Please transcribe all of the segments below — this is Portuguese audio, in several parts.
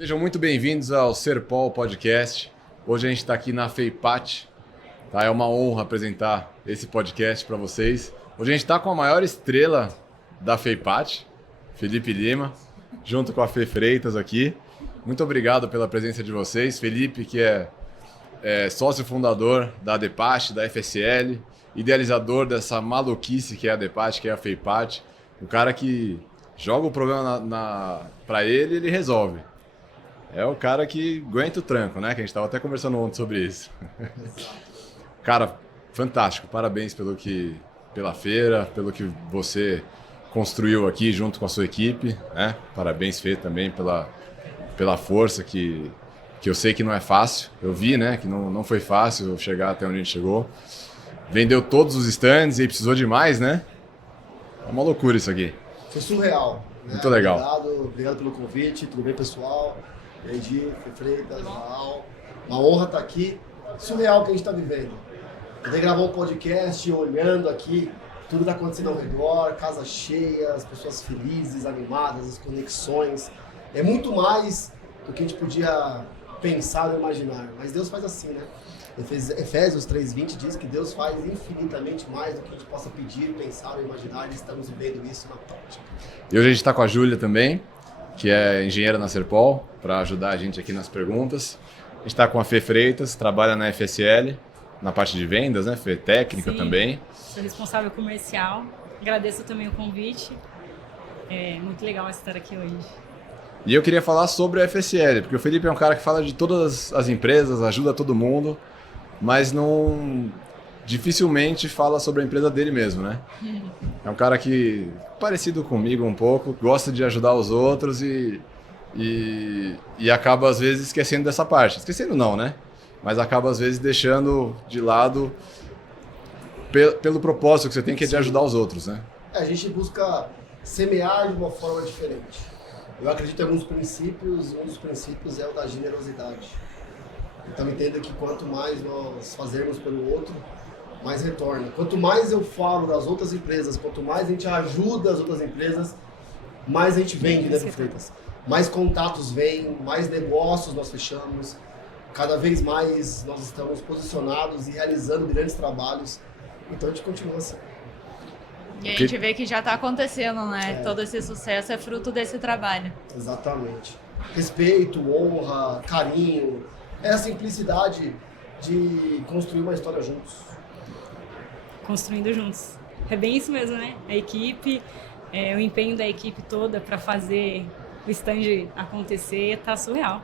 Sejam muito bem-vindos ao Serpol Podcast. Hoje a gente está aqui na FEIPAT. Tá? É uma honra apresentar esse podcast para vocês. Hoje a gente está com a maior estrela da FEIPAT, Felipe Lima, junto com a Fê Freitas aqui. Muito obrigado pela presença de vocês. Felipe, que é sócio fundador da ADEPAT, da FSL, idealizador dessa maluquice que é a ADEPAT, que é a FEIPAT. O cara que joga o problema para ele resolve. É o cara que aguenta o tranco, né? Que a gente estava até conversando ontem sobre isso. Cara, fantástico. Parabéns pela feira, pelo que você construiu aqui junto com a sua equipe, né? Parabéns, Fê, também pela força que eu sei que não é fácil. Eu vi, né? Que não foi fácil chegar até onde a gente chegou. Vendeu todos os stands e precisou de mais, né? É uma loucura isso aqui. Foi surreal. Né? Muito legal. Obrigado pelo convite. Tudo bem, pessoal? Edir, Fê Freitas, Raul. Uma honra estar aqui. Surreal o que a gente está vivendo. Poder gravar um podcast olhando aqui tudo que está acontecendo ao redor, casa cheia, as pessoas felizes, animadas, as conexões. É muito mais do que a gente podia pensar ou imaginar. Mas Deus faz assim, né? Efésios 3:20 diz que Deus faz infinitamente mais do que a gente possa pedir, pensar ou imaginar, e estamos vivendo isso na prática. E hoje a gente está com a Júlia também, que é engenheira na Serpol, para ajudar a gente aqui nas perguntas. A gente está com a Fê Freitas, trabalha na FSL, na parte de vendas, né, Fê? Técnica. Sim, também. Sou responsável comercial. Agradeço também o convite. É muito legal estar aqui hoje. E eu queria falar sobre a FSL, porque o Felipe é um cara que fala de todas as empresas, ajuda todo mundo, mas dificilmente fala sobre a empresa dele mesmo, né? É um cara que, parecido comigo um pouco, gosta de ajudar os outros e acaba às vezes esquecendo dessa parte. Esquecendo não, né? Mas acaba às vezes deixando de lado pelo propósito que você tem, que é de ajudar os outros, né? A gente busca semear de uma forma diferente. Eu acredito em alguns princípios, um dos princípios é o da generosidade. Então entenda que quanto mais nós fazermos pelo outro, mais retorna. Quanto mais eu falo das outras empresas, quanto mais a gente ajuda as outras empresas, mais a gente vende, né, Freitas? Mais contatos vêm, mais negócios nós fechamos, cada vez mais nós estamos posicionados e realizando grandes trabalhos. Então a gente continua assim. E a gente vê que já está acontecendo, né? Todo esse sucesso é fruto desse trabalho. Exatamente. Respeito, honra, carinho, é a simplicidade de construir uma história juntos. Construindo juntos. É bem isso mesmo, né? A equipe, o empenho da equipe toda para fazer o stand acontecer tá surreal.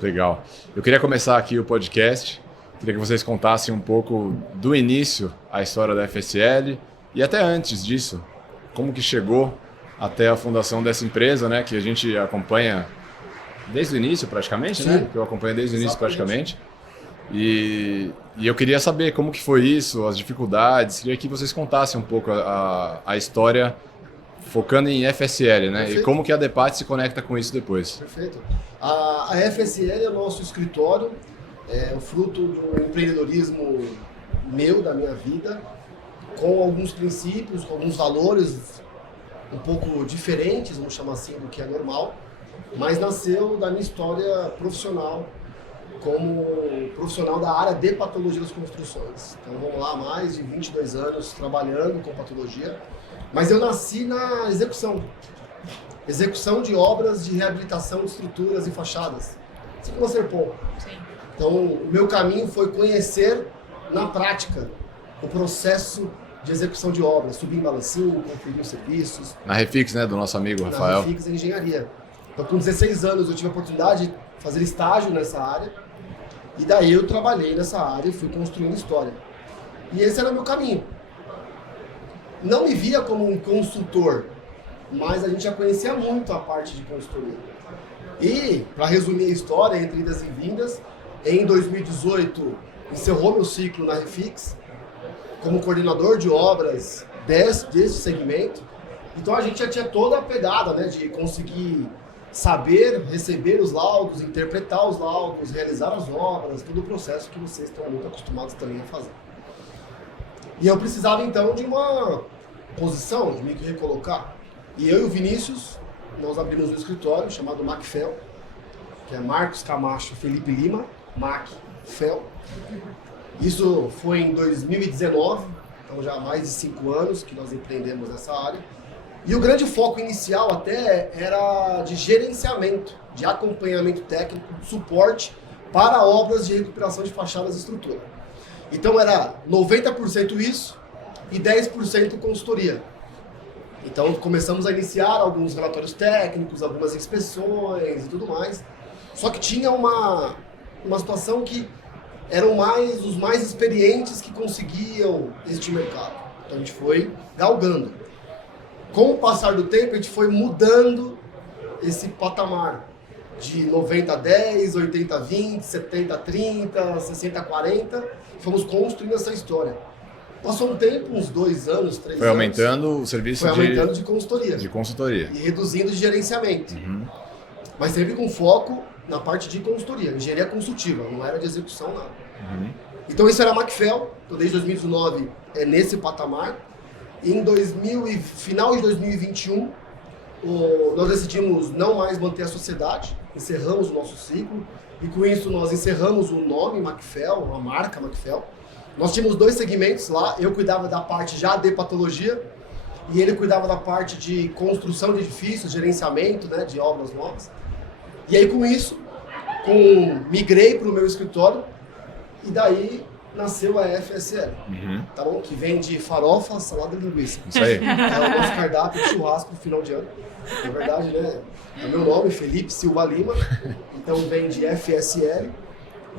Legal. Eu queria começar aqui o podcast. Queria que vocês contassem um pouco do início a história da FSL e até antes disso, como que chegou até a fundação dessa empresa, né? Que a gente acompanha desde o início praticamente, Sim. né? Que eu acompanho desde o início praticamente. E eu queria saber como que foi isso, as dificuldades. Queria que vocês contassem um pouco a história focando em FSL, né? Perfeito. E como que a ADEPAT se conecta com isso depois. Perfeito. A FSL é o nosso escritório, é o fruto de um empreendedorismo meu, da minha vida, com alguns princípios, com alguns valores um pouco diferentes, vamos chamar assim, do que é normal, mas nasceu da minha história profissional, como profissional da área de patologia das construções. Então vamos lá, mais de 22 anos trabalhando com patologia, mas eu nasci na execução de obras de reabilitação de estruturas e fachadas, assim como a Serpol. Então o meu caminho foi conhecer na prática o processo de execução de obras, subir em balancinho, conferir os serviços. Na Refix, né, do nosso amigo Rafael. Na Refix em engenharia. Então com 16 anos eu tive a oportunidade de fazer estágio nessa área, e daí eu trabalhei nessa área e fui construindo história. E esse era o meu caminho. Não me via como um consultor, mas a gente já conhecia muito a parte de consultoria. E, para resumir a história, entre idas e vindas, em 2018 encerrou meu ciclo na Refix, como coordenador de obras desse segmento. Então a gente já tinha toda a pegada, né, de conseguir saber, receber os laudos, interpretar os laudos, realizar as obras, todo o processo que vocês estão muito acostumados também a fazer. E eu precisava então de uma posição, de me recolocar. E eu e o Vinícius, nós abrimos um escritório chamado Macfel, que é Marcos Camacho Felipe Lima, MacFel. Isso foi em 2019, então já há mais de 5 anos que nós empreendemos nessa área. E o grande foco inicial até era de gerenciamento, de acompanhamento técnico, de suporte para obras de recuperação de fachadas e estrutura. Então era 90% isso e 10% consultoria. Então começamos a iniciar alguns relatórios técnicos, algumas inspeções e tudo mais. Só que tinha uma situação que eram os mais experientes que conseguiam este mercado. Então a gente foi galgando. Com o passar do tempo, a gente foi mudando esse patamar de 90-10, 80-20, 70-30, 60-40. Fomos construindo essa história. Passou um tempo, uns 2 anos, 3 anos. Foi aumentando o serviço foi aumentando de consultoria. De consultoria. E reduzindo de gerenciamento. Mas sempre com foco na parte de consultoria, engenharia consultiva, não era de execução nada. Então isso era a MacFel, então desde 2019 é nesse patamar. Em final de 2021, nós decidimos não mais manter a sociedade, encerramos o nosso ciclo, e com isso nós encerramos o nome MacFel, a marca MacFel. Nós tínhamos 2 segmentos lá, eu cuidava da parte já de patologia, e ele cuidava da parte de construção de edifícios, gerenciamento, né, de obras novas. E aí com isso, migrei para o meu escritório, e daí nasceu a FSL, tá bom? Que vem de farofa, salada e linguiça. Isso aí. É o nosso cardápio de churrasco no final de ano. Na verdade, né? É o meu nome, Felipe Silva Lima. Então vem de FSL.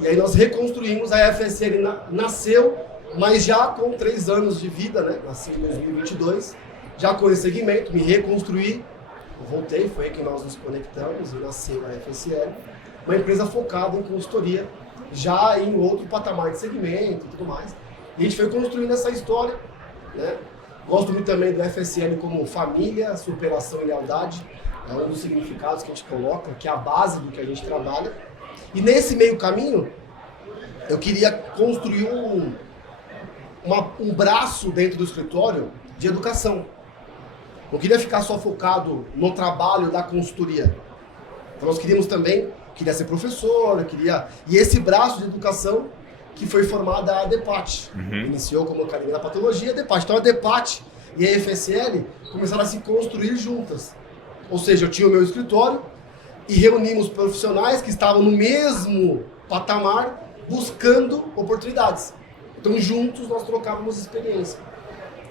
E aí nós reconstruímos a FSL. Nasceu, mas já com 3 anos de vida, né? Nasci em 2022. Já com esse segmento, me reconstruí. Eu voltei, foi aí que nós nos conectamos e nasceu a FSL. Uma empresa focada em consultoria, já em outro patamar de segmento e tudo mais. E a gente foi construindo essa história, né? Gosto muito também do FSL como família, superação e lealdade. É um dos significados que a gente coloca, que é a base do que a gente trabalha. E nesse meio caminho, eu queria construir um braço dentro do escritório de educação. Não queria ficar só focado no trabalho da consultoria. Então nós queria ser professor, e esse braço de educação que foi formada a DEPAT. Iniciou como Academia da Patologia, a DEPAT. Então a DEPAT e a FSL começaram a se construir juntas. Ou seja, eu tinha o meu escritório e reunimos profissionais que estavam no mesmo patamar buscando oportunidades. Então juntos nós trocávamos experiência.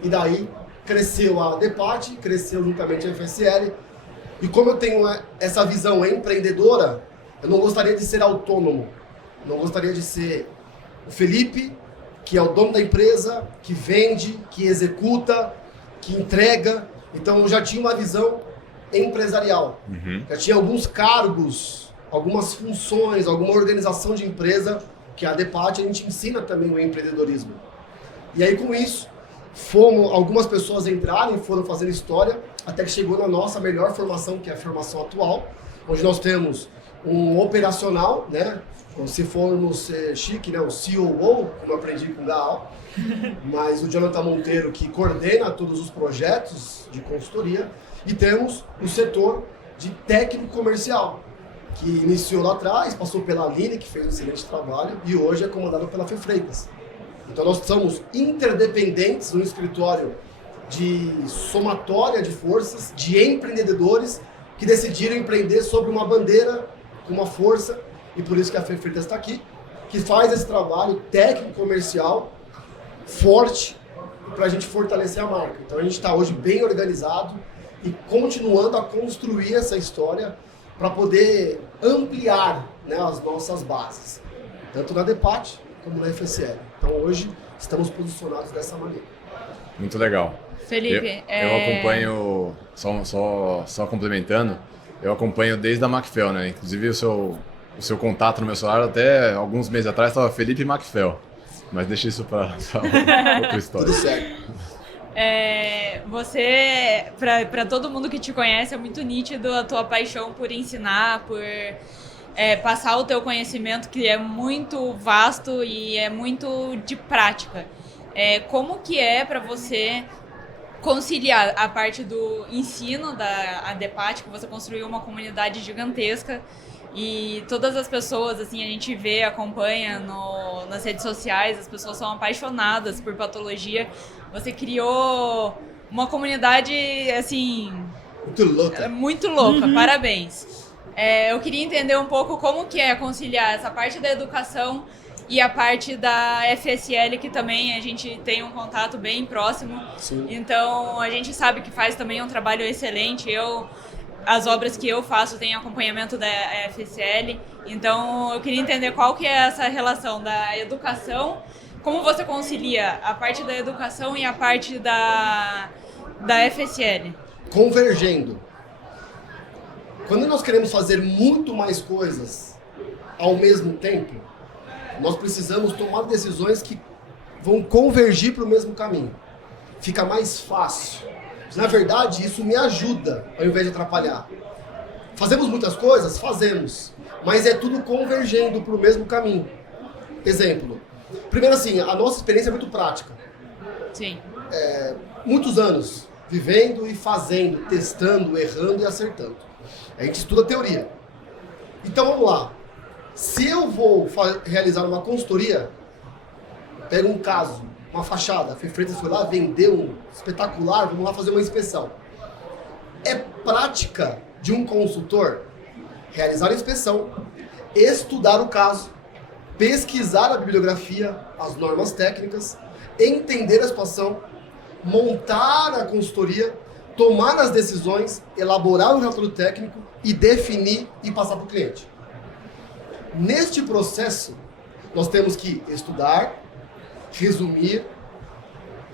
E daí cresceu a DEPAT, cresceu juntamente a FSL. E como eu tenho essa visão empreendedora, eu não gostaria de ser autônomo. Não gostaria de ser o Felipe, que é o dono da empresa, que vende, que executa, que entrega. Então eu já tinha uma visão empresarial. Já tinha alguns cargos, algumas funções, alguma organização de empresa, que a DEPAT a gente ensina também o empreendedorismo. E aí com isso, algumas pessoas entraram e foram fazendo história, até que chegou na nossa melhor formação, que é a formação atual, onde nós temos um operacional, né? Se formos ser chique, né? O COO, como eu aprendi com o Gaal, mas o Jonathan Monteiro, que coordena todos os projetos de consultoria, e temos o setor de técnico comercial, que iniciou lá atrás, passou pela Aline, que fez um excelente trabalho, e hoje é comandado pela Fê Freitas. Então nós somos interdependentes no escritório de somatória de forças, de empreendedores que decidiram empreender sobre uma bandeira, com uma força, e por isso que a Fê Freitas está aqui, que faz esse trabalho técnico-comercial forte para a gente fortalecer a marca. Então a gente está hoje bem organizado e continuando a construir essa história para poder ampliar, né, as nossas bases, tanto na DEPAT como na FSL. Então hoje estamos posicionados dessa maneira. Muito legal. Felipe, eu acompanho, só complementando, eu acompanho desde a MacFel, né? Inclusive o seu contato no meu celular até alguns meses atrás estava Felipe MacFel, mas deixa isso para outra história. Tudo certo. Você, para todo mundo que te conhece, é muito nítido a tua paixão por ensinar, por passar o teu conhecimento, que é muito vasto e é muito de prática. Como que é para você conciliar a parte do ensino da DEPAT, que você construiu uma comunidade gigantesca, E todas as pessoas, assim, a gente vê, acompanha nas redes sociais, as pessoas são apaixonadas por patologia. Você criou uma comunidade, assim... Muito louca, parabéns. Eu queria entender um pouco como que é conciliar essa parte da educação e a parte da FSL, que também a gente tem um contato bem próximo. Sim. Então, a gente sabe que faz também um trabalho excelente. As obras que eu faço têm acompanhamento da FSL. Então, eu queria entender qual que é essa relação da educação, como você concilia a parte da educação e a parte da FSL. Convergendo. Quando nós queremos fazer muito mais coisas ao mesmo tempo, nós precisamos tomar decisões que vão convergir para o mesmo caminho. Fica mais fácil. Na verdade, isso me ajuda, ao invés de atrapalhar. Fazemos muitas coisas? Fazemos. Mas é tudo convergendo para o mesmo caminho. Exemplo. Primeiro assim, a nossa experiência é muito prática. Sim. Muitos anos vivendo e fazendo, testando, errando e acertando. A gente estuda teoria. Então vamos lá. Se eu vou realizar uma consultoria, pego um caso, uma fachada, a Freitas foi lá, vendeu um espetacular, vamos lá fazer uma inspeção. É prática de um consultor realizar a inspeção, estudar o caso, pesquisar a bibliografia, as normas técnicas, entender a situação, montar a consultoria, tomar as decisões, elaborar o relatório técnico e definir e passar para o cliente. Neste processo, nós temos que estudar, resumir,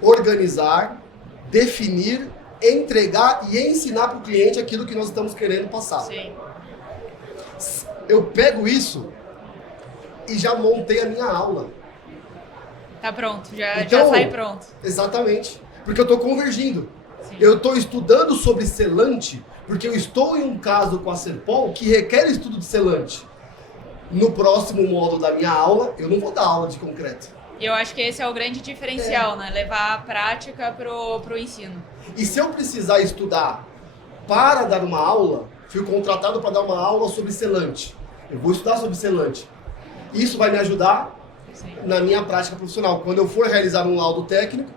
organizar, definir, entregar e ensinar para o cliente aquilo que nós estamos querendo passar. Sim. Eu pego isso e já montei a minha aula. Tá pronto, já Então, sai pronto. Exatamente. Porque eu estou convergindo. Sim. Eu estou estudando sobre selante porque eu estou em um caso com a Serpol que requer estudo de selante. No próximo módulo da minha aula, eu não vou dar aula de concreto. E eu acho que esse é o grande diferencial, né? Levar a prática pro ensino. E se eu precisar estudar para dar uma aula, fui contratado para dar uma aula sobre selante. Eu vou estudar sobre selante. Isso vai me ajudar Sim. na minha prática profissional. Quando eu for realizar um laudo técnico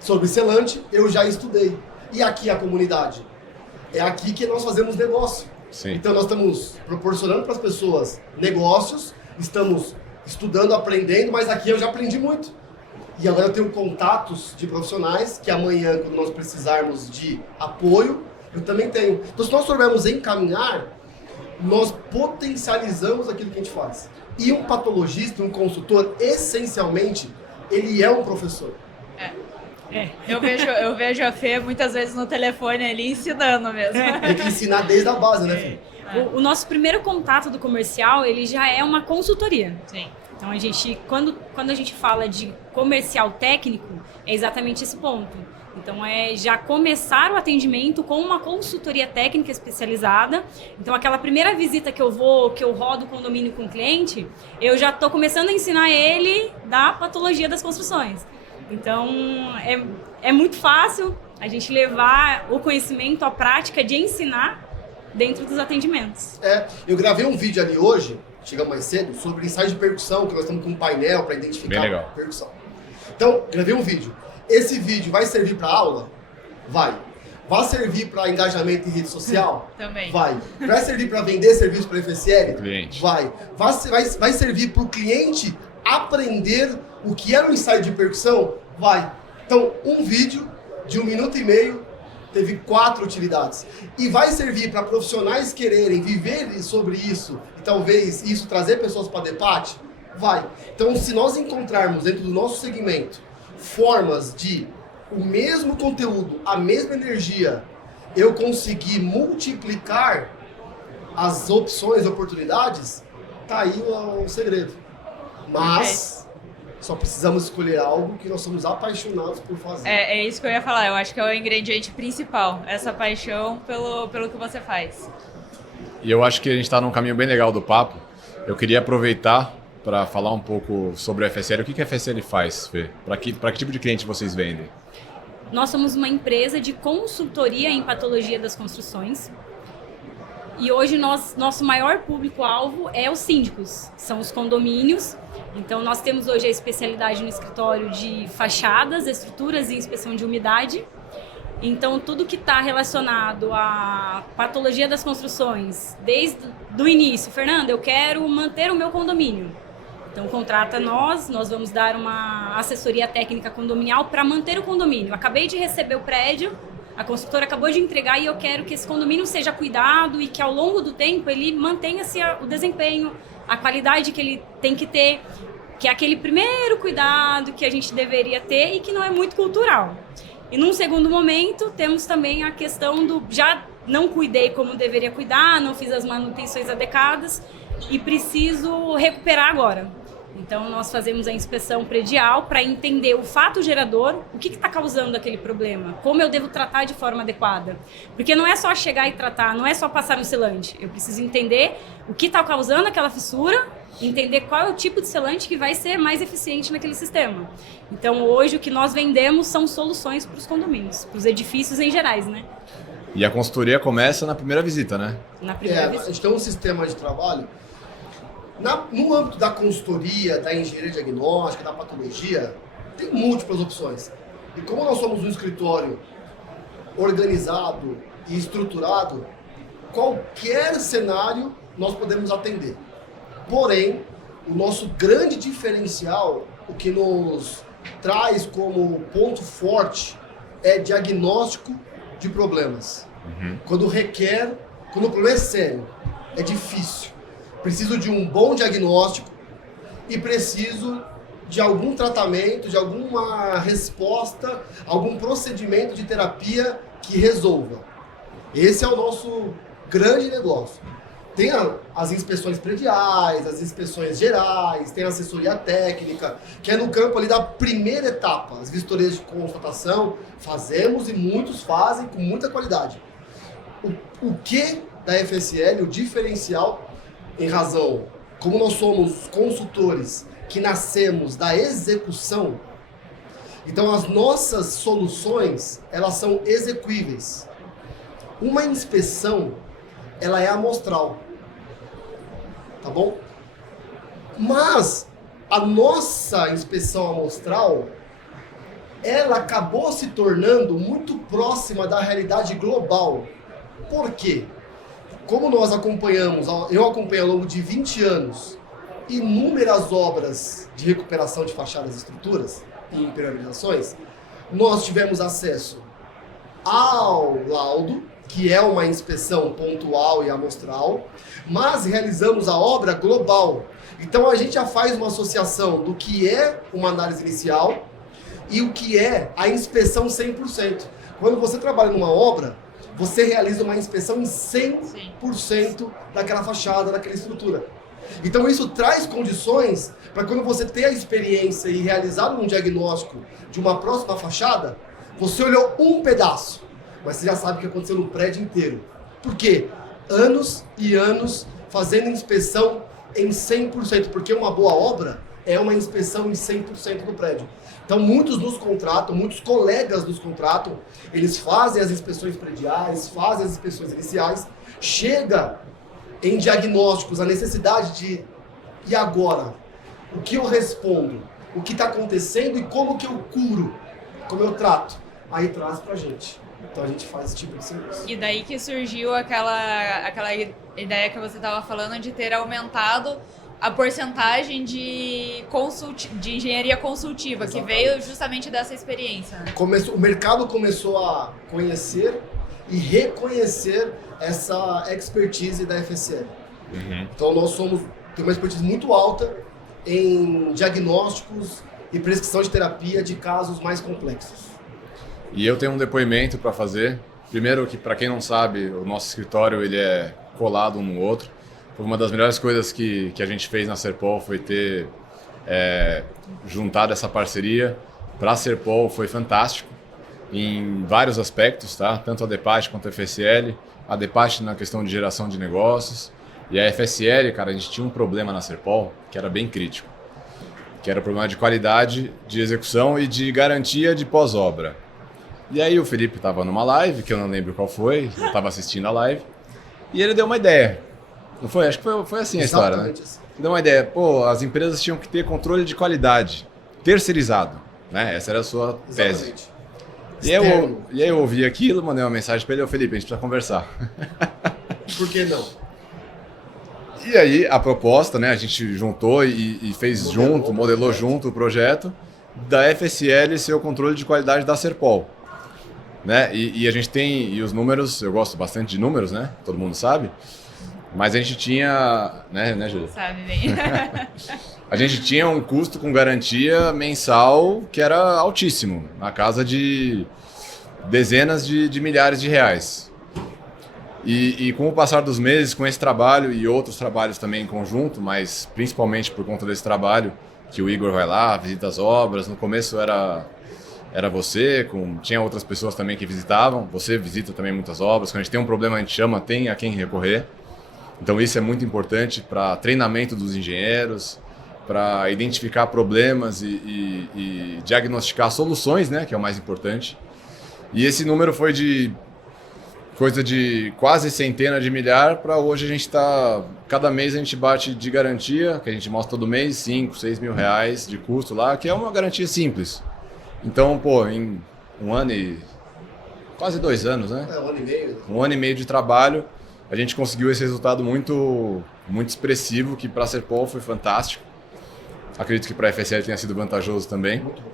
sobre selante, eu já estudei. E aqui a comunidade? É aqui que nós fazemos negócio. Sim. Então nós estamos proporcionando para as pessoas negócios, estamos estudando, aprendendo, mas aqui eu já aprendi muito. E agora eu tenho contatos de profissionais que amanhã, quando nós precisarmos de apoio, eu também tenho. Então se nós soubermos encaminhar, nós potencializamos aquilo que a gente faz. E um patologista, um consultor, essencialmente, ele é um professor. Eu vejo a Fê muitas vezes no telefone ali ensinando mesmo. Tem que ensinar desde a base, né, Fê? O nosso primeiro contato do comercial, ele já é uma consultoria. Sim. Então, a gente, quando a gente fala de comercial técnico, é exatamente esse ponto. Então, é já começar o atendimento com uma consultoria técnica especializada. Então, aquela primeira visita que eu rodo o condomínio com o cliente, eu já estou começando a ensinar ele da patologia das construções. Então, é muito fácil a gente levar o conhecimento, a prática de ensinar dentro dos atendimentos. Eu gravei um vídeo ali hoje, chega mais cedo, sobre ensaios de percussão, que nós estamos com um painel para identificar a percussão. Então, gravei um vídeo. Esse vídeo vai servir para aula? Vai. Vai servir para engajamento em rede social? Também. Vai. Vai servir para vender serviço para FSL? Cliente. Vai. Vai servir para o cliente aprender o que é um ensaio de percussão? Vai. Então, um vídeo de 1 minuto e meio teve 4 utilidades. E vai servir para profissionais quererem viver sobre isso e talvez isso trazer pessoas para debate? Vai. Então, se nós encontrarmos dentro do nosso segmento formas de o mesmo conteúdo, a mesma energia, eu conseguir multiplicar as opções, oportunidades, tá aí o segredo. Mas só precisamos escolher algo que nós somos apaixonados por fazer. É isso que eu ia falar. Eu acho que é o ingrediente principal, essa paixão pelo que você faz. E eu acho que a gente está num caminho bem legal do papo. Eu queria aproveitar para falar um pouco sobre a FSL. O que a FSL faz, Fê? Para que tipo de cliente vocês vendem? Nós somos uma empresa de consultoria em patologia das construções. E hoje nosso maior público-alvo é os síndicos, são os condomínios. Então nós temos hoje a especialidade no escritório de fachadas, estruturas e inspeção de umidade. Então tudo que está relacionado à patologia das construções, desde o início, Fernanda, eu quero manter o meu condomínio. Então contrata nós vamos dar uma assessoria técnica condominial para manter o condomínio. Acabei de receber o prédio, a construtora acabou de entregar e eu quero que esse condomínio seja cuidado e que ao longo do tempo ele mantenha-se o desempenho, a qualidade que ele tem que ter, que é aquele primeiro cuidado que a gente deveria ter e que não é muito cultural. E num segundo momento temos também a questão do já não cuidei como deveria cuidar, não fiz as manutenções adequadas e preciso recuperar agora. Então, nós fazemos a inspeção predial para entender o fato gerador, o que está causando aquele problema, como eu devo tratar de forma adequada. Porque não é só chegar e tratar, não é só passar um selante. Eu preciso entender o que está causando aquela fissura, entender qual é o tipo de selante que vai ser mais eficiente naquele sistema. Então, hoje, o que nós vendemos são soluções para os condomínios, para os edifícios em gerais, né? E a consultoria começa na primeira visita, né? Na primeira visita. A gente tem um sistema de trabalho. No âmbito da consultoria, da engenharia diagnóstica, da patologia, tem múltiplas opções. E como nós somos um escritório organizado e estruturado, qualquer cenário nós podemos atender. Porém, o nosso grande diferencial, o que nos traz como ponto forte, é diagnóstico de problemas. Quando o problema é sério, é difícil. Preciso de um bom diagnóstico e preciso de algum tratamento, de alguma resposta, algum procedimento de terapia que resolva. Esse é o nosso grande negócio. Tem as inspeções prediais, as inspeções gerais, tem a assessoria técnica, que é no campo ali da primeira etapa. As vistorias de constatação fazemos e muitos fazem com muita qualidade. O que da FSL, o diferencial, em razão, como nós somos consultores que nascemos da execução, então as nossas soluções, elas são execuíveis. Uma inspeção, ela é amostral, tá bom? Mas a nossa inspeção amostral, ela acabou se tornando muito próxima da realidade global. Por quê? Como nós acompanhamos, eu acompanho ao longo de 20 anos, inúmeras obras de recuperação de fachadas e estruturas e impermeabilizações, nós tivemos acesso ao laudo, que é uma inspeção pontual e amostral, mas realizamos a obra global. Então a gente já faz uma associação do que é uma análise inicial e o que é a inspeção 100%. Quando você trabalha numa obra, você realiza uma inspeção em 100% daquela fachada, daquela estrutura. Então isso traz condições para quando você ter a experiência e realizar um diagnóstico de uma próxima fachada, você olhou um pedaço, mas você já sabe o que aconteceu no prédio inteiro. Por quê? Anos e anos fazendo inspeção em 100%, porque uma boa obra é uma inspeção em 100% do prédio. Então muitos nos contratam, muitos colegas nos contratam, eles fazem as inspeções prediais, fazem as inspeções iniciais, chega em diagnósticos a necessidade de, e agora? O que eu respondo? O que está acontecendo e como que eu curo? Como eu trato? Aí traz pra gente. Então a gente faz esse tipo de serviço. E daí que surgiu aquela ideia que você estava falando de ter aumentado a porcentagem de engenharia consultiva. Exatamente. Que veio justamente dessa experiência. Né? O mercado começou a conhecer e reconhecer essa expertise da FSL. Então nós temos uma expertise muito alta em diagnósticos e prescrição de terapia de casos mais complexos. E eu tenho um depoimento para fazer. Primeiro, que para quem não sabe, o nosso escritório ele é colado um no outro. Foi uma das melhores coisas que a gente fez na Serpol, foi ter juntado essa parceria. Para a Serpol foi fantástico em vários aspectos, tá? Tanto a DEPAT quanto a FSL. A DEPAT na questão de geração de negócios. E a FSL, cara, a gente tinha um problema na Serpol que era bem crítico. Que era o problema de qualidade de execução e de garantia de pós-obra. E aí o Felipe estava numa live, que eu não lembro qual foi, eu estava assistindo a live, E ele deu uma ideia. Não foi? Acho que foi assim a história, né? Assim. Deu uma ideia. Pô, as empresas tinham que ter controle de qualidade terceirizado, né? Essa era a sua tese. E aí eu ouvi aquilo, mandei uma mensagem para ele, Felipe, a gente precisa conversar. Por que não? E aí a proposta, né? A gente juntou e fez modelou junto o projeto da FSL ser o controle de qualidade da Serpol. Né? E a gente tem, e os números, eu gosto bastante de números, né? Todo mundo sabe. Mas a gente tinha, né, Júlia? Sabe bem. A gente tinha um custo com garantia mensal que era altíssimo, na casa de dezenas de milhares de reais. E com o passar dos meses, com esse trabalho e outros trabalhos também em conjunto, mas principalmente por conta desse trabalho, que o Igor vai lá, visita as obras, no começo era você, tinha outras pessoas também que visitavam, você visita também muitas obras, quando a gente tem um problema a gente chama, tem a quem recorrer. Então isso é muito importante para treinamento dos engenheiros, para identificar problemas e diagnosticar soluções, né, que é o mais importante. E esse número foi de coisa de quase centena de milhar para hoje a gente está... Cada mês a gente bate de garantia, que a gente mostra todo mês, 5, 6 mil reais de custo lá, que é uma garantia simples. Então, pô, em um ano e... quase 2 anos, né? Um ano e meio. Um ano e meio de trabalho, a gente conseguiu esse resultado muito, muito expressivo, que para a Serpol foi fantástico. Acredito que para a FSL tenha sido vantajoso também. Muito bom.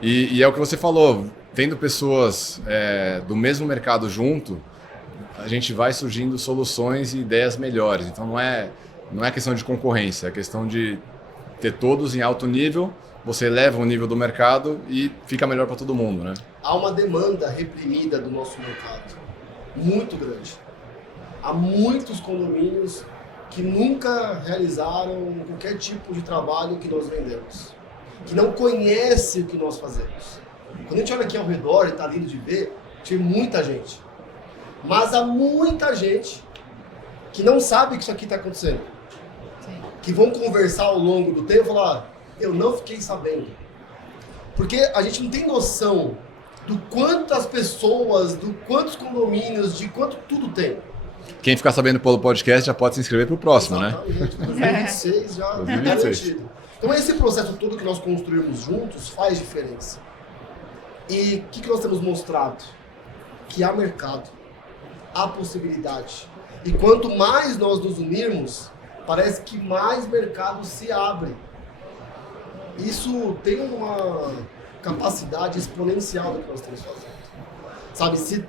E é o que você falou, tendo pessoas do mesmo mercado junto, a gente vai surgindo soluções e ideias melhores. Então não é questão de concorrência, é questão de ter todos em alto nível, você eleva o nível do mercado e fica melhor para todo mundo, né? Há uma demanda reprimida do nosso mercado, muito grande. Há muitos condomínios que nunca realizaram qualquer tipo de trabalho que nós vendemos, que não conhecem o que nós fazemos. Quando a gente olha aqui ao redor e está lindo de ver, tem muita gente. Mas há muita gente que não sabe que isso aqui está acontecendo. Sim. Que vão conversar ao longo do tempo e falar, eu não fiquei sabendo. Porque a gente não tem noção do quantas pessoas, do quantos condomínios, de quanto tudo tem. Quem ficar sabendo pelo podcast já pode se inscrever para o próximo, Exatamente. 2026 já 2026. garantido. Então esse processo todo que nós construímos juntos faz diferença. E o que nós temos mostrado? Que há mercado, há possibilidade. E quanto mais nós nos unirmos, parece que mais mercado se abre. Isso tem uma capacidade exponencial do que nós estamos fazendo. Sabe, se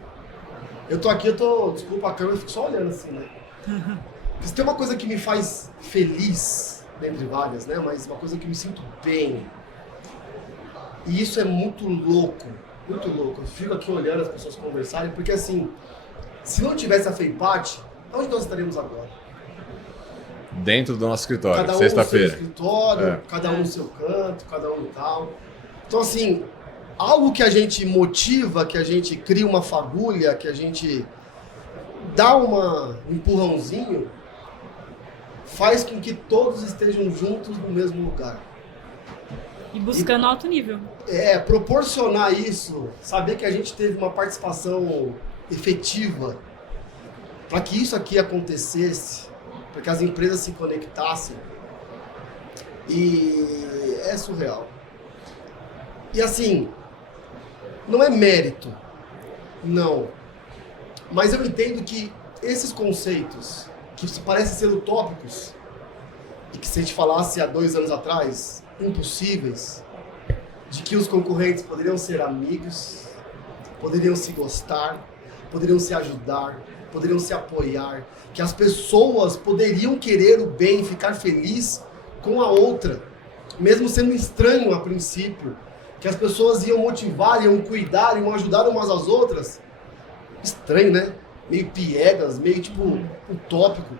eu tô aqui, desculpa a câmera, eu fico só olhando assim, né? Porque se tem uma coisa que me faz feliz, dentre várias, né? Mas uma coisa que eu me sinto bem. E isso é muito louco, muito louco. Eu fico aqui olhando as pessoas conversarem, porque assim, se não tivesse a FEIPAT, onde nós estaríamos agora? Dentro do nosso escritório, Cada um no seu sexta-feira. escritório, cada um no seu canto, cada um tal. Então assim, algo que a gente motiva, que a gente cria uma fagulha, que a gente dá um empurrãozinho, faz com que todos estejam juntos no mesmo lugar. E buscando alto nível. Proporcionar isso, saber que a gente teve uma participação efetiva para que isso aqui acontecesse, para que as empresas se conectassem, e é surreal. E assim, não é mérito, não, mas eu entendo que esses conceitos, que parecem ser utópicos, e que se a gente falasse há 2 anos atrás, impossíveis, de que os concorrentes poderiam ser amigos, poderiam se gostar, poderiam se ajudar, poderiam se apoiar, que as pessoas poderiam querer o bem, ficar feliz com a outra, mesmo sendo estranho a princípio, que as pessoas iam motivar, iam cuidar, iam ajudar umas às outras. Estranho, né? Meio piegas, meio tipo utópico.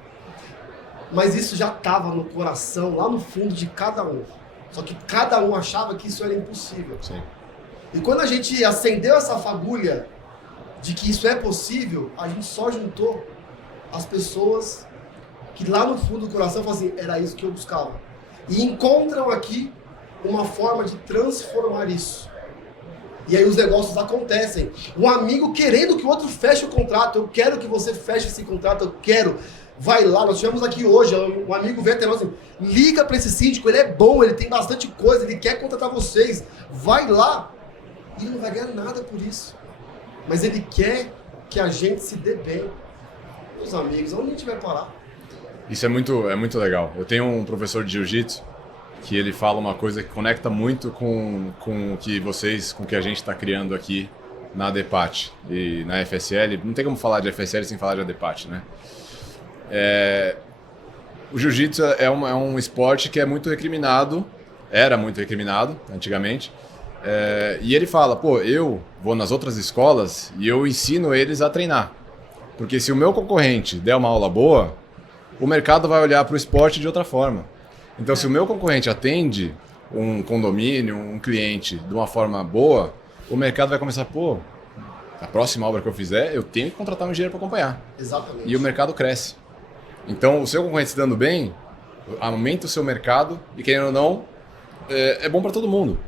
Mas isso já estava no coração, lá no fundo de cada um. Só que cada um achava que isso era impossível. Sim. E quando a gente acendeu essa fagulha de que isso é possível, a gente só juntou as pessoas que lá no fundo do coração falam assim, era isso que eu buscava. E encontram aqui uma forma de transformar isso. E aí os negócios acontecem. Um amigo querendo que o outro feche o contrato. Eu quero que você feche esse contrato, eu quero. Vai lá, nós tivemos aqui hoje, um amigo veio até nós assim, liga para esse síndico, ele é bom, ele tem bastante coisa, ele quer contratar vocês. Vai lá. E ele não vai ganhar nada por isso. Mas ele quer que a gente se dê bem. Meus amigos, onde a gente vai parar? Isso é muito legal. Eu tenho um professor de jiu-jitsu que ele fala uma coisa que conecta muito com o que vocês, com o que a gente está criando aqui na ADEPAT e na FSL. Não tem como falar de FSL sem falar de ADEPAT, né? O jiu-jitsu é um esporte que é muito recriminado, era muito recriminado antigamente, e ele fala, pô, eu vou nas outras escolas e eu ensino eles a treinar, porque se o meu concorrente der uma aula boa, o mercado vai olhar para o esporte de outra forma. Então, se o meu concorrente atende um condomínio, um cliente de uma forma boa, o mercado vai começar, pô, a próxima obra que eu fizer, eu tenho que contratar um engenheiro para acompanhar. Exatamente. E o mercado cresce. Então, o seu concorrente se dando bem, aumenta o seu mercado e, querendo ou não, é bom para todo mundo.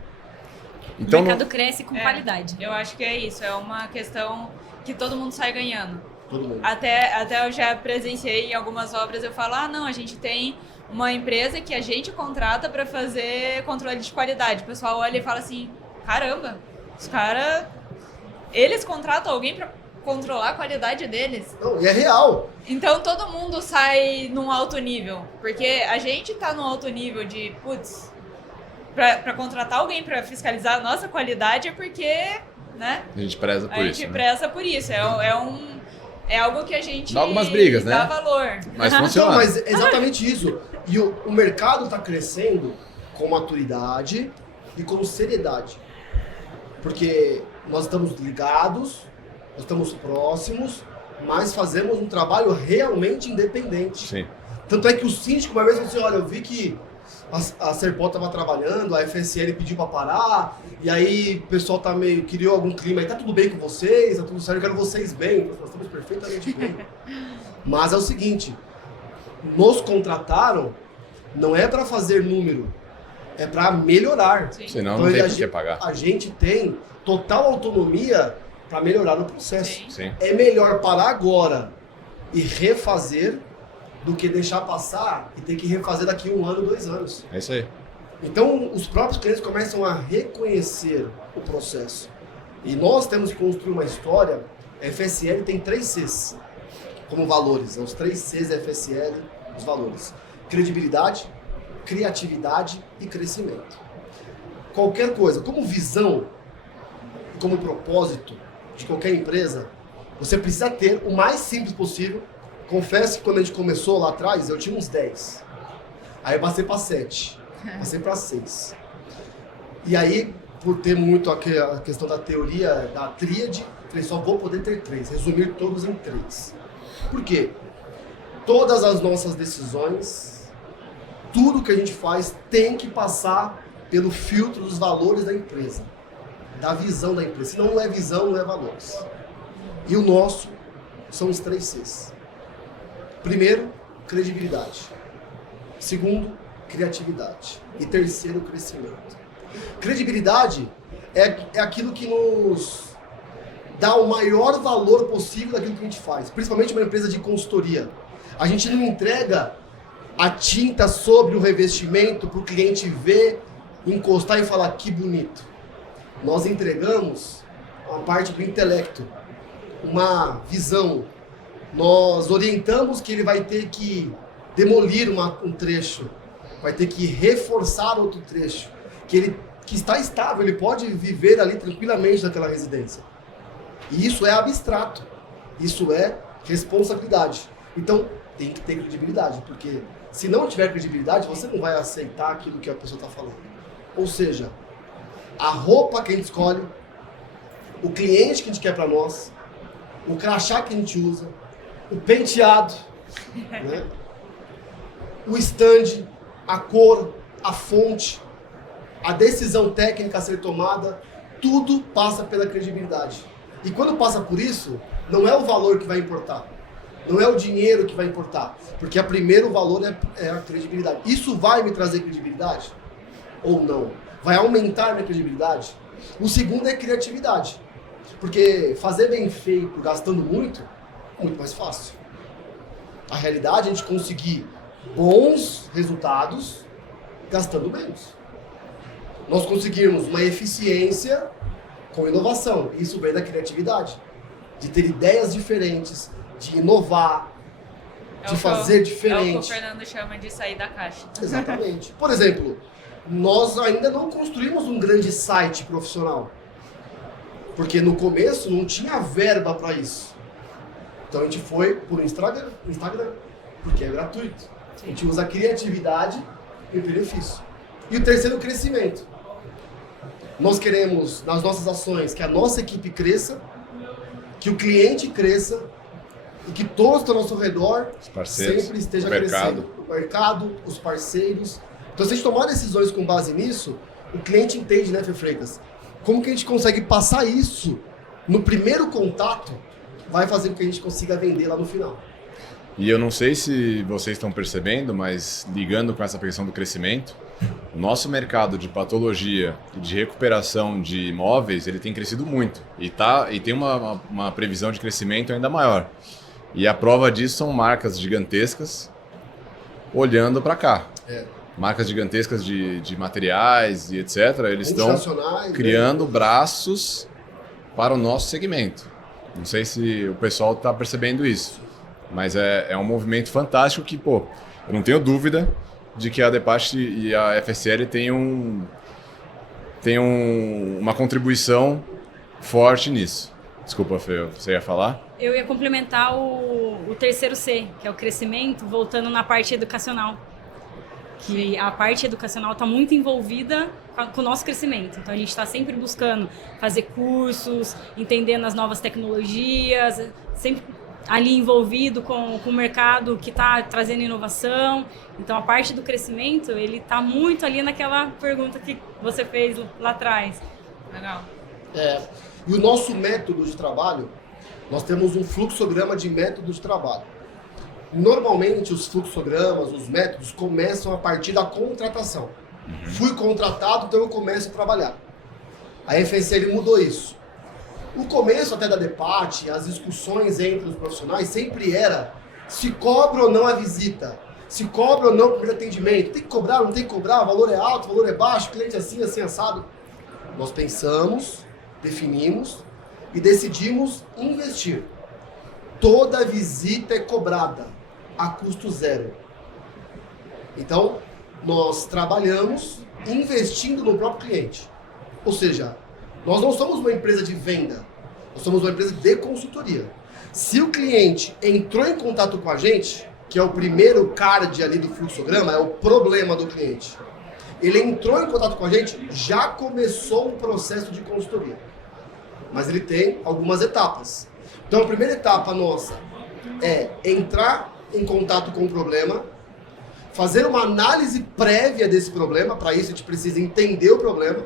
Então, o mercado cresce com qualidade. Eu acho que é isso, é uma questão que todo mundo sai ganhando. Todo mundo. Até eu já presenciei em algumas obras, eu falo, não, a gente tem uma empresa que a gente contrata para fazer controle de qualidade. O pessoal olha e fala assim, caramba, os caras, eles contratam alguém para controlar a qualidade deles. Não, e é real. Então todo mundo sai num alto nível, porque a gente tá num alto nível de, putz, para contratar alguém para fiscalizar a nossa qualidade é porque, né? A gente preza por isso. A gente preza por isso. É algo que a gente dá algumas brigas, dá né? valor. Mas funciona. Então, mas é exatamente isso. E o mercado está crescendo com maturidade e com seriedade. Porque nós estamos ligados, nós estamos próximos, mas fazemos um trabalho realmente independente. Sim. Tanto é que o síndico uma vez falou assim, olha, eu vi que a Serpol estava trabalhando, a FSL pediu para parar, e aí o pessoal tá criou algum clima aí, tá tudo bem com vocês, tá tudo certo, eu quero vocês bem, nós estamos perfeitamente bem. Mas é o seguinte, nos contrataram, não é para fazer número, é para melhorar. Sim. Senão Então, não tem por que pagar. A gente tem total autonomia para melhorar no processo. Sim. É melhor parar agora e refazer do que deixar passar e ter que refazer daqui 1 ano, 2 anos. É isso aí. Então, os próprios clientes começam a reconhecer o processo. E nós temos que construir uma história. A FSL tem 3 Cs como valores. Os 3 Cs da FSL, os valores. Credibilidade, criatividade e crescimento. Qualquer coisa, como visão, como propósito de qualquer empresa, você precisa ter o mais simples possível. Confesso que quando a gente começou lá atrás, eu tinha uns 10. Aí eu passei para 7. Passei para 6. E aí, por ter muito a questão da teoria da tríade, falei, só vou poder ter 3. Resumir todos em 3. Por quê? Todas as nossas decisões, tudo que a gente faz tem que passar pelo filtro dos valores da empresa. Da visão da empresa. Se não é visão, não é valores. E o nosso são os 3 Cs. Primeiro, credibilidade. Segundo, criatividade. E terceiro, crescimento. Credibilidade é aquilo que nos dá o maior valor possível daquilo que a gente faz. Principalmente uma empresa de consultoria. A gente não entrega a tinta sobre o revestimento para o cliente ver, encostar e falar que bonito. Nós entregamos uma parte do intelecto, uma visão. Nós orientamos que ele vai ter que demolir um trecho, vai ter que reforçar outro trecho, que está estável, ele pode viver ali tranquilamente naquela residência. E isso é abstrato, isso é responsabilidade. Então, tem que ter credibilidade, porque se não tiver credibilidade, você não vai aceitar aquilo que a pessoa está falando. Ou seja, a roupa que a gente escolhe, o cliente que a gente quer para nós, o crachá que a gente usa, o penteado, né? O stand, a cor, a fonte, a decisão técnica a ser tomada, tudo passa pela credibilidade. E quando passa por isso, não é o valor que vai importar, não é o dinheiro que vai importar, porque o primeiro valor é a credibilidade. Isso vai me trazer credibilidade ou não? Vai aumentar minha credibilidade? O segundo é criatividade. Porque fazer bem feito, gastando muito mais fácil. A realidade é a gente conseguir bons resultados gastando menos. Nós conseguirmos uma eficiência com inovação. Isso vem da criatividade. De ter ideias diferentes, de inovar, de fazer diferente. É o que o Fernando chama de sair da caixa. Exatamente. Por exemplo, nós ainda não construímos um grande site profissional. Porque no começo não tinha verba para isso. Então a gente foi por Instagram, porque é gratuito. A gente usa a criatividade e o benefício. E o terceiro, o crescimento. Nós queremos, nas nossas ações, que a nossa equipe cresça, que o cliente cresça e que todos ao nosso redor sempre esteja crescendo. O mercado, os parceiros. Então, se a gente tomar decisões com base nisso, o cliente entende, né, Fê Freitas? Como que a gente consegue passar isso no primeiro contato, vai fazer com que a gente consiga vender lá no final. E eu não sei se vocês estão percebendo, mas ligando com essa questão do crescimento, o nosso mercado de patologia e de recuperação de imóveis, ele tem crescido muito e tem uma previsão de crescimento ainda maior. E a prova disso são marcas gigantescas olhando para cá. Marcas gigantescas de materiais e etc. Eles estão criando braços para o nosso segmento. Não sei se o pessoal está percebendo isso, mas é um movimento fantástico que, eu não tenho dúvida de que a Depast e a FSL têm uma contribuição forte nisso. Desculpa, Fê, você ia falar? Eu ia complementar o terceiro C, que é o crescimento, voltando na parte educacional. Que a parte educacional está muito envolvida com o nosso crescimento. Então, a gente está sempre buscando fazer cursos, entendendo as novas tecnologias, sempre ali envolvido com o mercado que está trazendo inovação. Então, a parte do crescimento, ele está muito ali naquela pergunta que você fez lá atrás. Legal. E o nosso método de trabalho, nós temos um fluxograma de método de trabalho. Normalmente, os fluxogramas, os métodos, começam a partir da contratação. Fui contratado, então eu começo a trabalhar. A FSL mudou isso. O começo até da Depart, as discussões entre os profissionais sempre era se cobra ou não a visita, se cobra ou não o primeiro atendimento, tem que cobrar, não tem que cobrar, o valor é alto, o valor é baixo, cliente assim, assim, assado. Nós pensamos, definimos e decidimos investir. Toda visita é cobrada a custo zero. Então, nós trabalhamos investindo no próprio cliente. Ou seja, nós não somos uma empresa de venda, nós somos uma empresa de consultoria. Se o cliente entrou em contato com a gente, que é o primeiro card ali do fluxograma, é o problema do cliente. Ele entrou em contato com a gente, já começou um processo de consultoria. Mas ele tem algumas etapas. Então, a primeira etapa nossa é entrar em contato com o problema, fazer uma análise prévia desse problema. Para isso, a gente precisa entender o problema.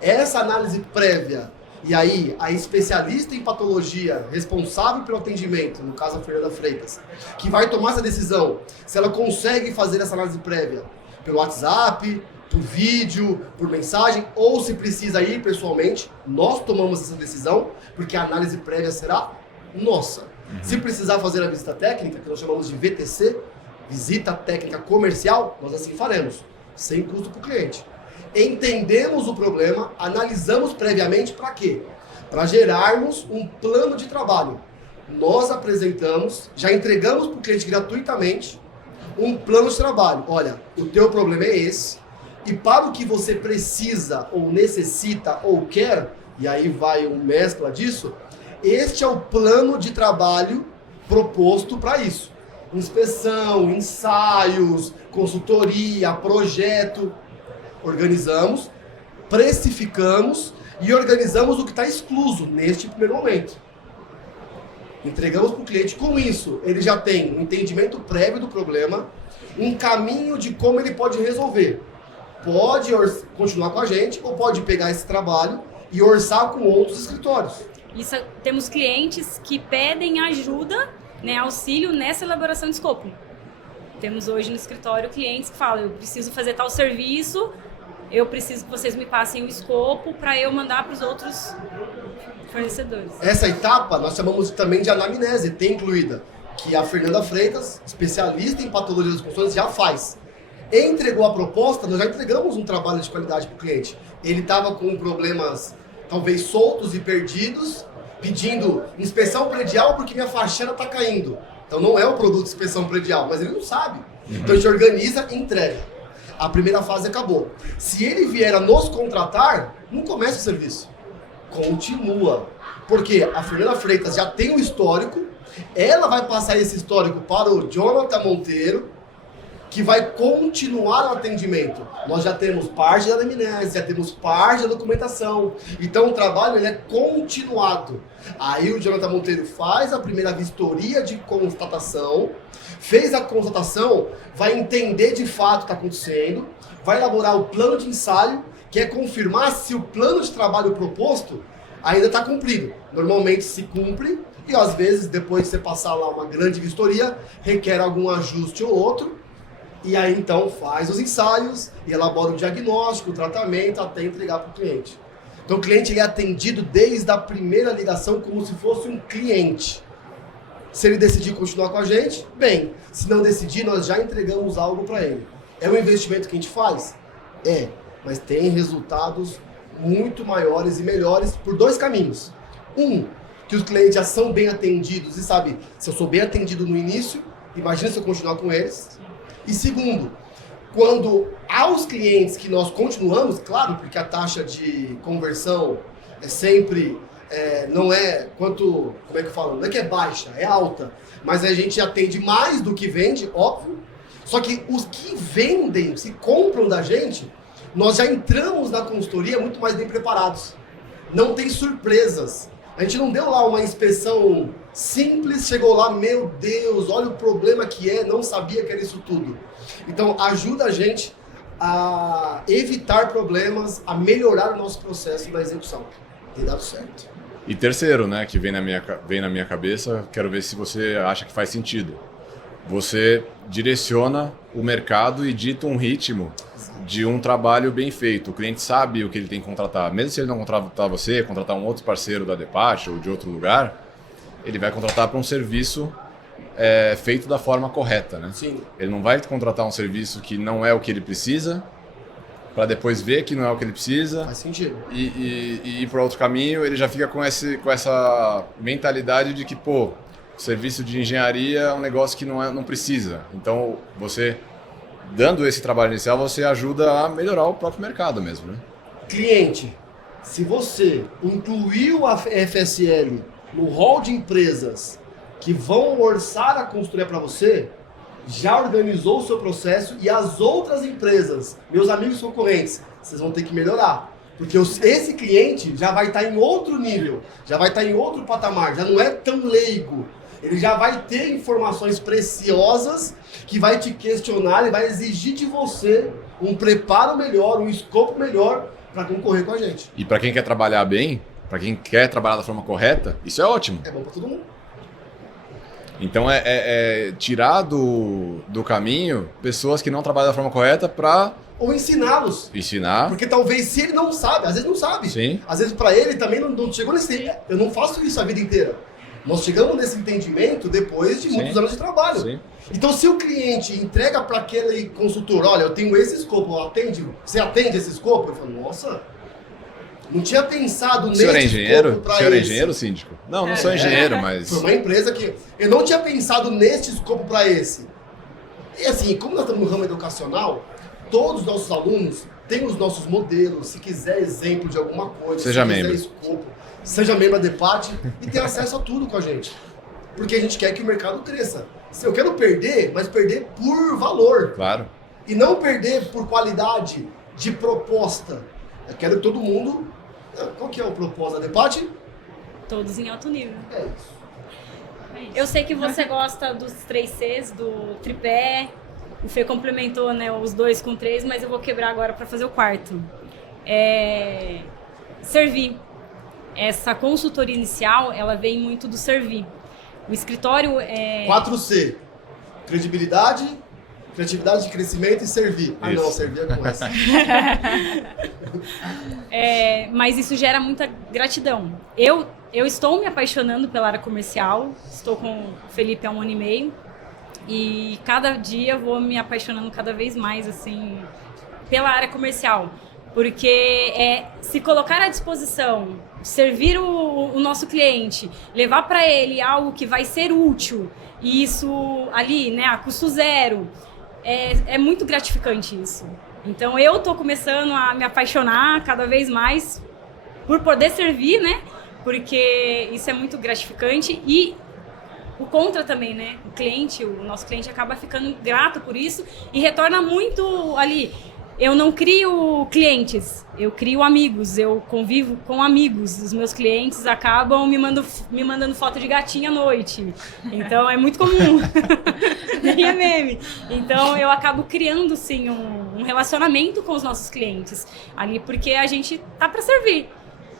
Essa análise prévia, e aí a especialista em patologia responsável pelo atendimento, no caso a Fernanda Freitas, que vai tomar essa decisão, se ela consegue fazer essa análise prévia pelo WhatsApp, por vídeo, por mensagem, ou se precisa ir pessoalmente, nós tomamos essa decisão, porque a análise prévia será nossa. Se precisar fazer a visita técnica, que nós chamamos de VTC, visita técnica comercial, nós assim faremos, sem custo para o cliente. Entendemos o problema, analisamos previamente para quê? Para gerarmos um plano de trabalho. Nós apresentamos, já entregamos para o cliente gratuitamente um plano de trabalho. Olha, o teu problema é esse, e para o que você precisa, ou necessita, ou quer, e aí vai uma mescla disso, este é o plano de trabalho proposto para isso. Inspeção, ensaios, consultoria, projeto. Organizamos, precificamos e organizamos o que está excluso neste primeiro momento. Entregamos para o cliente. Com isso, ele já tem um entendimento prévio do problema, um caminho de como ele pode resolver. Pode continuar com a gente ou pode pegar esse trabalho e orçar com outros escritórios. Isso, temos clientes que pedem ajuda, auxílio nessa elaboração de escopo. Temos hoje no escritório clientes que falam, eu preciso fazer tal serviço, eu preciso que vocês me passem o escopo para eu mandar para os outros fornecedores. Essa etapa nós chamamos também de anamnese, tem incluída, que a Fernanda Freitas, especialista em patologia das construções, já faz. Entregou a proposta, nós já entregamos um trabalho de qualidade para o cliente. Ele estava com problemas talvez soltos e perdidos, pedindo inspeção predial porque minha fachada está caindo. Então não é o produto de inspeção predial, mas ele não sabe. Então a gente organiza e entrega. A primeira fase acabou. Se ele vier a nos contratar, não começa o serviço. Continua. Porque a Fernanda Freitas já tem um histórico, ela vai passar esse histórico para o Jonathan Monteiro, que vai continuar o atendimento. Nós já temos parte da anamnese, já temos parte da documentação. Então o trabalho ele é continuado. Aí o Jonathan Monteiro faz a primeira vistoria de constatação, fez a constatação, vai entender de fato o que está acontecendo, vai elaborar o plano de ensaio, que é confirmar se o plano de trabalho proposto ainda está cumprido. Normalmente se cumpre e às vezes depois de você passar lá uma grande vistoria, requer algum ajuste ou outro. E aí então faz os ensaios e elabora o diagnóstico, o tratamento até entregar para o cliente. Então o cliente ele é atendido desde a primeira ligação como se fosse um cliente. Se ele decidir continuar com a gente, bem. Se não decidir, nós já entregamos algo para ele. É um investimento que a gente faz? É, mas tem resultados muito maiores e melhores por dois caminhos. Um, que os clientes já são bem atendidos e sabe, se eu sou bem atendido no início, imagina se eu continuar com eles. E segundo, quando aos clientes que nós continuamos, claro, porque a taxa de conversão é sempre, não é quanto, como é que eu falo? Não é que é baixa, é alta, mas a gente atende mais do que vende, óbvio. Só que os que vendem, se compram da gente, nós já entramos na consultoria muito mais bem preparados. Não tem surpresas. A gente não deu lá uma inspeção simples, chegou lá, meu Deus, olha o problema que é, não sabia que era isso tudo. Então, ajuda a gente a evitar problemas, a melhorar o nosso processo da execução. Tem dado certo. E terceiro, né, que vem na minha cabeça, quero ver se você acha que faz sentido. Você direciona o mercado e dita um ritmo de um trabalho bem feito. O cliente sabe o que ele tem que contratar. Mesmo se ele não contratar você, contratar um outro parceiro da Depach ou de outro lugar, ele vai contratar para um serviço feito da forma correta, né? Sim. Ele não vai contratar um serviço que não é o que ele precisa, para depois ver que não é o que ele precisa. Faz sentido. E ir para outro caminho. Ele já fica com essa mentalidade de que, pô, serviço de engenharia é um negócio que não precisa. Então, você, dando esse trabalho inicial, você ajuda a melhorar o próprio mercado mesmo, né? Cliente, se você incluiu a FSL no hall de empresas que vão orçar a consultoria para você, já organizou o seu processo e as outras empresas, meus amigos concorrentes, vocês vão ter que melhorar. Porque esse cliente já vai estar em outro nível, já vai estar em outro patamar, já não é tão leigo. Ele já vai ter informações preciosas que vai te questionar e vai exigir de você um preparo melhor, um escopo melhor para concorrer com a gente. E para quem quer trabalhar bem, para quem quer trabalhar da forma correta, isso é ótimo. É bom para todo mundo. Então tirar do caminho pessoas que não trabalham da forma correta para... Ou ensiná-los. Ensinar. Porque talvez se ele não sabe, às vezes não sabe. Sim. Às vezes para ele também não chegou nesse... Eu não faço isso a vida inteira. Nós chegamos nesse entendimento depois de muitos anos de trabalho. Sim. Então, se o cliente entrega para aquele consultor, olha, eu tenho esse escopo, você atende esse escopo? Eu falo, nossa, não tinha pensado nesse escopo para esse. O senhor é engenheiro, síndico? Não sou engenheiro, mas... Foi uma empresa que eu não tinha pensado neste escopo para esse. E assim, como nós estamos no ramo educacional, todos os nossos alunos têm os nossos modelos, se quiser exemplo de alguma coisa, seja se membro. quiser escopo, seja membro da Depach e tenha acesso a tudo com a gente. Porque a gente quer que o mercado cresça. Eu quero perder, mas perder por valor. Claro. E não perder por qualidade de proposta. Eu quero que todo mundo... Qual que é o propósito da Depach? Todos em alto nível. É isso. Eu sei que você gosta dos 3 Cs, do tripé. O Fê complementou, né, os 2 com 3, mas eu vou quebrar agora para fazer o 4. Servir. Essa consultoria inicial, ela vem muito do servir. O escritório 4C. Credibilidade, Criatividade, crescimento e servir. Ah, Isso. não, servir é com essa. Mas isso gera muita gratidão. Eu estou me apaixonando pela área comercial, estou com o Felipe há 1 ano e meio, e cada dia vou me apaixonando cada vez mais, assim, pela área comercial. Porque se colocar à disposição, servir o nosso cliente, levar para ele algo que vai ser útil, e isso ali, né, a custo zero, é muito gratificante isso. Então eu tô começando a me apaixonar cada vez mais por poder servir, né? Porque isso é muito gratificante e o contra também, né? O nosso cliente acaba ficando grato por isso e retorna muito ali. Eu não crio clientes, eu crio amigos, eu convivo com amigos. Os meus clientes acabam me mandando foto de gatinha à noite. Então é muito comum. Nem é meme. Então eu acabo criando, sim, um relacionamento com os nossos clientes ali, porque a gente tá para servir.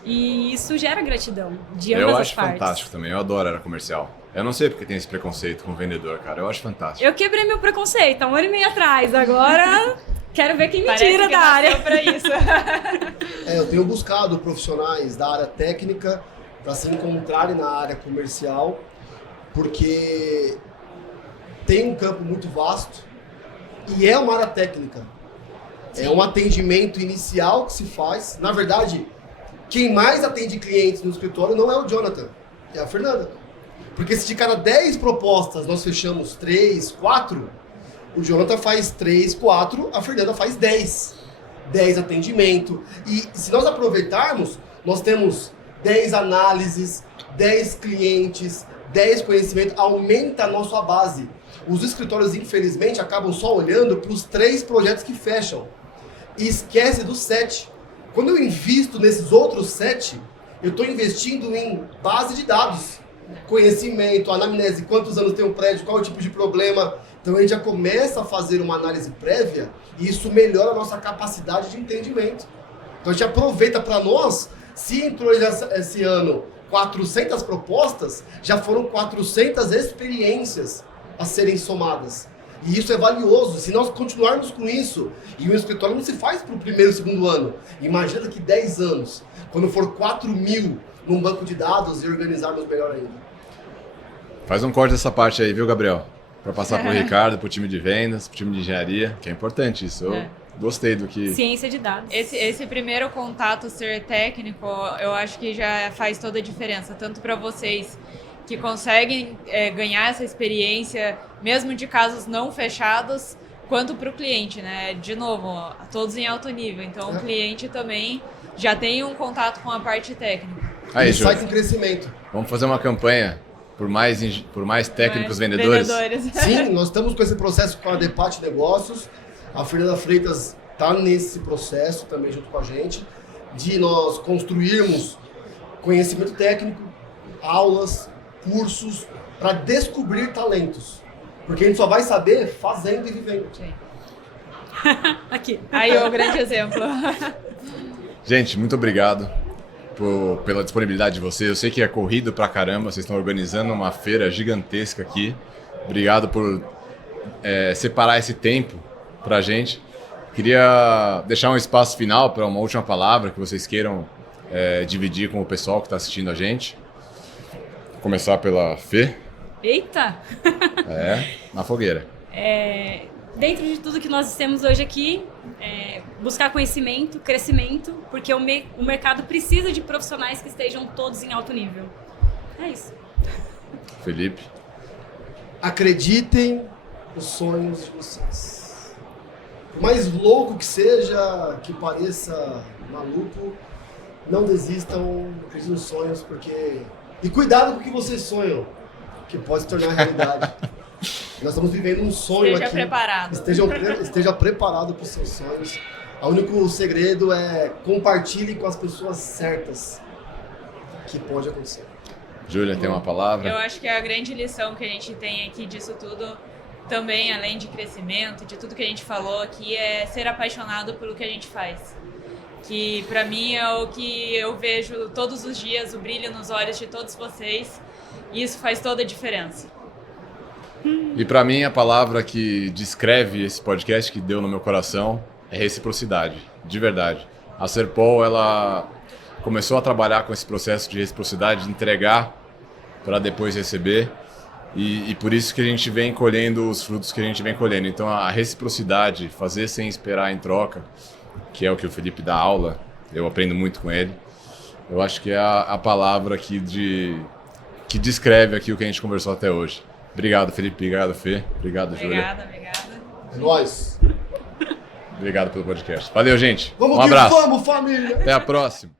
E isso gera gratidão de ambas as partes. Eu acho fantástico também, eu adoro a área comercial. Eu não sei porque tem esse preconceito com o vendedor, cara. Eu acho fantástico. Eu quebrei meu preconceito há 1 ano e meio atrás. Agora quero ver quem me tira que da área. Pra isso. Eu tenho buscado profissionais da área técnica para se encontrarem na área comercial, porque tem um campo muito vasto e é uma área técnica. Sim. É um atendimento inicial que se faz. Na verdade, quem mais atende clientes no escritório não é o Jonathan, é a Fernanda. Porque se de cada 10 propostas nós fechamos 3, 4, o Jonathan faz 3, 4, a Fernanda faz 10. 10 atendimento. E se nós aproveitarmos, nós temos 10 análises, 10 clientes, 10 conhecimentos, aumenta a nossa base. Os escritórios, infelizmente, acabam só olhando para os 3 projetos que fecham. E esquece dos 7. Quando eu invisto nesses outros 7, eu estou investindo em base de dados. Conhecimento, anamnese, quantos anos tem o prédio, qual é o tipo de problema. Então a gente já começa a fazer uma análise prévia e isso melhora a nossa capacidade de entendimento. Então a gente aproveita para nós, se entrou esse ano 400 propostas, já foram 400 experiências a serem somadas. E isso é valioso. Se nós continuarmos com isso, e o escritório não se faz para o 1º e 2º ano, imagina daqui 10 anos, quando for 4.000 num banco de dados e organizarmos melhor ainda. Faz um corte dessa parte aí, viu, Gabriel? Para passar pro Ricardo, pro time de vendas, pro time de engenharia, que é importante isso. Eu gostei do que... Ciência de dados. Esse primeiro contato ser técnico, eu acho que já faz toda a diferença, tanto para vocês que conseguem ganhar essa experiência, mesmo de casos não fechados, quanto para o cliente, né? De novo, todos em alto nível. Então, o cliente também já tem um contato com a parte técnica. Aí, sai com crescimento. Vamos fazer uma campanha por mais técnicos vendedores? Sim, nós estamos com esse processo com a Depate Negócios. A Fernanda Freitas está nesse processo também junto com a gente, de nós construirmos conhecimento técnico, aulas, cursos, para descobrir talentos. Porque a gente só vai saber fazendo e vivendo. Sim. Aqui. Aí é o grande exemplo. Gente, muito obrigado pela disponibilidade de vocês. Eu sei que é corrido pra caramba, vocês estão organizando uma feira gigantesca aqui. Obrigado por separar esse tempo pra gente. Queria deixar um espaço final para uma última palavra que vocês queiram dividir com o pessoal que está assistindo a gente. Vou começar pela Fê. Eita! Na fogueira. Dentro de tudo que nós temos hoje aqui, buscar conhecimento, crescimento, porque o mercado precisa de profissionais que estejam todos em alto nível. É isso. Felipe. Acreditem nos sonhos de vocês. Por mais louco que seja, que pareça maluco, não desistam, acreditem nos sonhos, porque... E cuidado com o que vocês sonham, que pode se tornar realidade. Nós estamos vivendo um sonho aqui. Preparado. Esteja preparado para os seus sonhos. O único segredo é compartilhe com as pessoas certas que pode acontecer. Júlia, tem uma palavra? Eu acho que a grande lição que a gente tem aqui disso tudo, também além de crescimento, de tudo que a gente falou aqui, é ser apaixonado pelo que a gente faz. Que pra mim é o que eu vejo todos os dias, o brilho nos olhos de todos vocês, e isso faz toda a diferença. E para mim, a palavra que descreve esse podcast, que deu no meu coração, é reciprocidade, de verdade. A Serpol, ela começou a trabalhar com esse processo de reciprocidade, de entregar para depois receber. E por isso que a gente vem colhendo os frutos que a gente vem colhendo. Então, a reciprocidade, fazer sem esperar em troca, que é o que o Felipe dá aula, eu aprendo muito com ele. Eu acho que é a palavra aqui que descreve aqui o que a gente conversou até hoje. Obrigado, Felipe. Obrigado, Fê. Obrigado, Júlia. Obrigada. É nóis. Obrigado pelo podcast. Valeu, gente. Vamos um abraço. Vamos, família. Até a próxima.